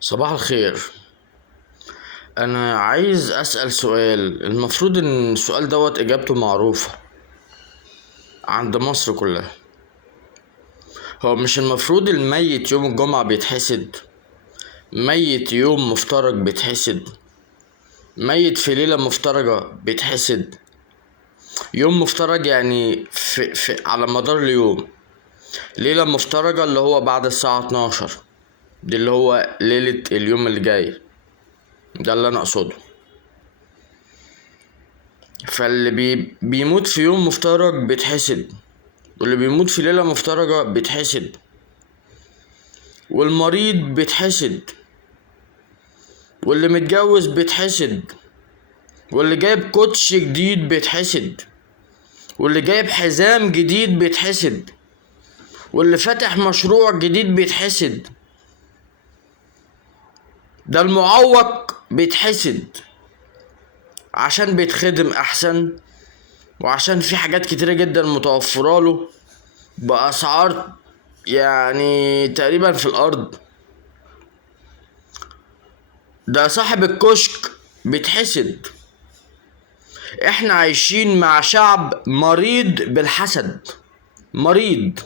صباح الخير. انا عايز اسأل سؤال، المفروض ان السؤال دوت اجابته معروفة عند مصر كلها. هو مش المفروض الميت يوم الجمعة بيتحسد؟ ميت يوم مفترج بيتحسد؟ ميت في ليلة مفترجة بيتحسد؟ يوم مفترج يعني في على مدار اليوم. ليلة مفترجة اللي هو بعد الساعة 12، دي اللي هو ليلة اليوم اللي جاي، ده اللي انا اقصده. فاللي بيموت في يوم مفترج بيتحسد، واللي بيموت في ليلة مفترجة بيتحسد، والمريض بيتحسد، واللي متجوز بيتحسد، واللي جايب كوتش جديد بيتحسد، واللي جايب حزام جديد بيتحسد، واللي فاتح مشروع جديد بيتحسد. ده المعوق بيتحسد عشان بيتخدم احسن، وعشان في حاجات كتيرة جدا متوفرة له بأسعار يعني تقريبا في الأرض. ده صاحب الكشك بيتحسد. احنا عايشين مع شعب مريض بالحسد، مريض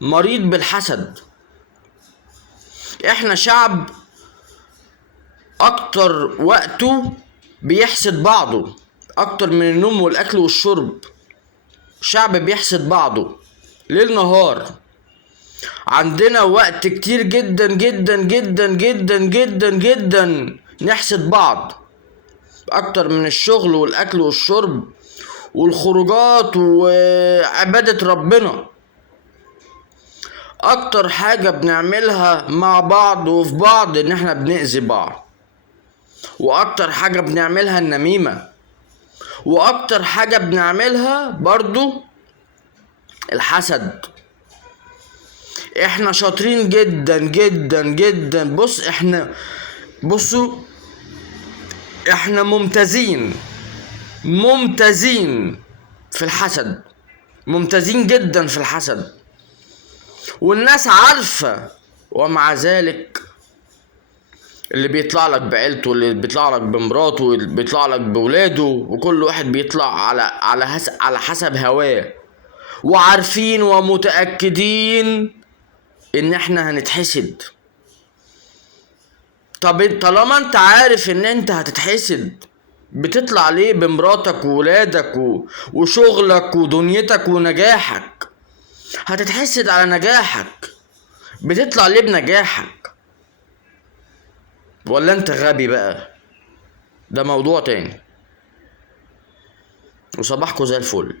مريض بالحسد. احنا شعب اكتر وقته بيحسد بعضه، اكتر من النوم والاكل والشرب. شعب بيحسد بعضه ليل نهار. عندنا وقت كتير جدا جدا جدا جدا جدا جدا نحسد بعض، اكتر من الشغل والاكل والشرب والخروجات وعبادة ربنا. اكتر حاجة بنعملها مع بعض وفي بعض ان احنا بنأذي بعض، واكتر حاجة بنعملها النميمة، واكتر حاجة بنعملها برضو الحسد. احنا شاطرين جدا جدا جدا. بصوا، احنا ممتازين في الحسد، ممتازين جدا في الحسد، والناس عارفة. ومع ذلك اللي بيطلع لك بعيلته، واللي بيطلع لك بمراته، واللي بيطلع لك بولاده، وكل واحد بيطلع على حسب هواه، وعارفين ومتأكدين ان احنا هنتحسد. طب طالما انت عارف ان انت هتتحسد، بتطلع ليه بمراتك وولادك وشغلك ودنيتك ونجاحك؟ هتتحسد على نجاحك، بتطلع ليه بنجاحك؟ ولا انت غبي بقى؟ ده موضوع تاني. وصباحكوا زي الفل.